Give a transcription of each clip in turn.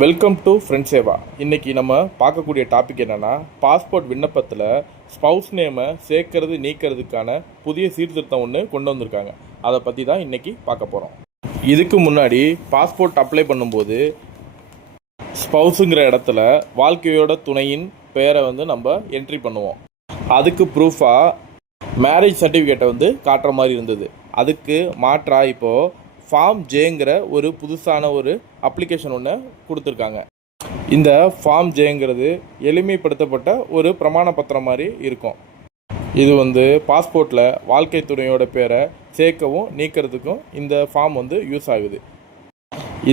Welcome to friend Seva இன்றைக்கி நம்ம பார்க்கக்கூடிய டாபிக் என்னன்னா பாஸ்போர்ட் விண்ணப்பத்தில் ஸ்பவுஸ் நேமை சேர்க்கறது நீக்கிறதுக்கான புதிய சீர்திருத்தம் ஒன்று கொண்டு வந்திருக்காங்க. அதை பற்றி தான் இன்றைக்கி பார்க்க போகிறோம் இதுக்கு முன்னாடி பாஸ்போர்ட் அப்ளை பண்ணும்போது ஸ்பவுஸுங்கிற இடத்துல வாழ்க்கையோட துணையின் பெயரை வந்து நம்ம என்ட்ரி பண்ணுவோம். அதுக்கு ப்ரூஃபாக மேரேஜ் சர்டிஃபிகேட்டை வந்து காட்டுற மாதிரி இருந்தது. அதுக்கு மாற்றாக இப்போது ஃபார்ம் ஜேங்கிற ஒரு புதுசான ஒரு அப்ளிகேஷன் ஒன்று கொடுத்துருக்காங்க. இந்த ஃபார்ம் ஜேங்கிறது எளிமைப்படுத்தப்பட்ட ஒரு பிரமாண பத்திரம் மாதிரி இருக்கும். இது வந்து பாஸ்போர்ட்டில் வாழ்க்கை துணையோட பேரை சேர்க்கவும் நீக்கிறதுக்கும் இந்த ஃபார்ம் வந்து யூஸ் ஆகுது.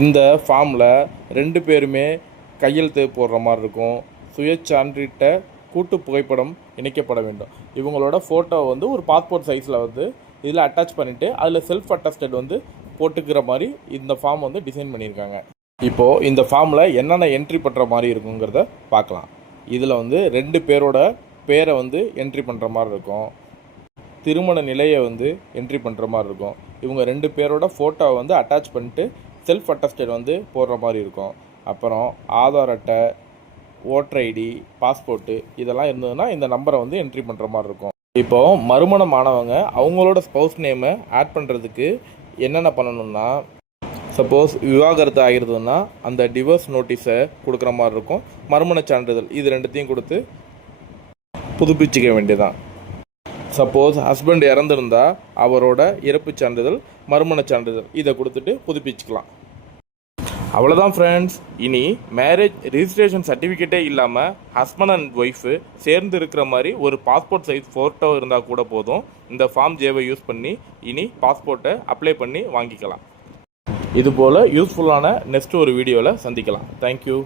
இந்த ஃபார்மில் ரெண்டு பேருமே கையெழுத்து போடுற மாதிரி இருக்கும். சுயச்சான்றிட்ட கூட்டு புகைப்படம் இணைக்கப்பட வேண்டும். இவங்களோட ஃபோட்டோ வந்து ஒரு பாஸ்போர்ட் சைஸில் வந்து இதில் அட்டாச் பண்ணிவிட்டு அதில் செல்ஃப் அட்டஸ்டட் வந்து போட்டுக்கிற மாதிரி இந்த ஃபார்ம் வந்து டிசைன் பண்ணியிருக்காங்க. இப்போது இந்த ஃபார்மில் என்னென்ன என்ட்ரி பண்ணுற மாதிரி இருக்குங்கிறத பார்க்கலாம். இதில் வந்து ரெண்டு பேரோட பேரை வந்து என்ட்ரி பண்ணுற மாதிரி இருக்கும். திருமண நிலையை வந்து என்ட்ரி பண்ணுற மாதிரி இருக்கும். இவங்க ரெண்டு பேரோட ஃபோட்டோவை வந்து அட்டாச் பண்ணிட்டு செல்ஃப் அட்டஸ்டட் வந்து போடுற மாதிரி இருக்கும். அப்புறம் ஆதார் அட்டை ஓட்டர் ஐடி பாஸ்போர்ட்டு இதெல்லாம் இருந்ததுன்னா இந்த நம்பரை வந்து என்ட்ரி பண்ணுற மாதிரி இருக்கும். இப்போது மறுமணமானவங்க அவங்களோட ஸ்பௌஸ் நேமை ஆட் பண்ணுறதுக்கு என்னென்ன பண்ணணும்னா சப்போஸ் விவாகரத்து ஆகிருதுன்னா அந்த டிவோர்ஸ் நோட்டீஸை கொடுக்குற மாதிரி இருக்கும். மறுமண சான்றிதழ் இது ரெண்டுத்தையும் கொடுத்து புதுப்பிச்சிக்க வேண்டியதான் சப்போஸ் ஹஸ்பண்ட் இறந்துருந்தா அவரோட இறப்புச் சான்றிதழ் மறுமண சான்றிதழ் இதை கொடுத்துட்டு புதுப்பிச்சுக்கலாம். அவ்வளோதான் ஃப்ரெண்ட்ஸ் இனி மேரேஜ் ரிஜிஸ்ட்ரேஷன் சர்டிஃபிகேட்டே இல்லாமல் ஹஸ்பண்ட் அண்ட் ஒய்ஃபு சேர்ந்து இருக்கிற மாதிரி ஒரு பாஸ்போர்ட் சைஸ் ஃபோட்டோ இருந்தால் கூட போதும். இந்த ஃபார்ம் ஜேவை யூஸ் பண்ணி இனி பாஸ்போர்ட்டை அப்ளை பண்ணி வாங்கிக்கலாம். இதுபோல் யூஸ்ஃபுல்லான நெக்ஸ்ட் ஒரு வீடியோவில் சந்திக்கலாம். தேங்க்யூ